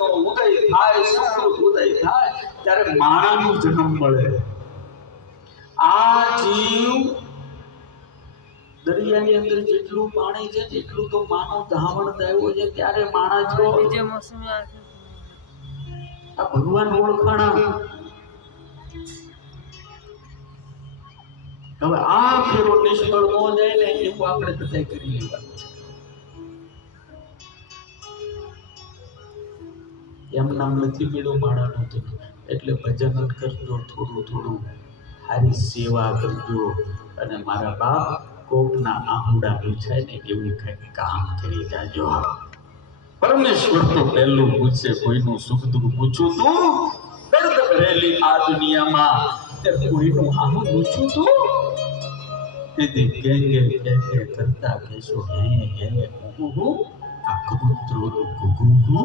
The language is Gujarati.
જગતનો ઉદય થાય, સુકૃત ઉદય થાય ત્યારે માણાનો જન્મ મળે. આ જીવ દરિયાની અંદર જેટલું પાણી છે એટલું તો માનો ધાવણ થયું છે ત્યારે માણા જો આ ભગવાન ઓળખાણા. હવે આ ફેરો નિષ્ફળ ન જાય ને એવું આપણે બધા કરી લેવાનું છે. એમ નામ નથી મળ્યો માણાનો જન્મ. એટલે ભજન કરજો, થોડું થોડું સારી સેવા કરજો અને મારા બાપ કોકના આહુડા પૂછાય ને એવું કઈક કામ કરી જાજો. પરમેશ્વર તો પહેલું પૂછે, કોઈનું સુખ દુઃખ પૂછું તું? દર્દ ભરેલી આ દુનિયામાં તે કોઈનું આમ પૂછું તું? તેથી કે કરતા કહેશો હે હે આ કબૂતરોનું ગુગુ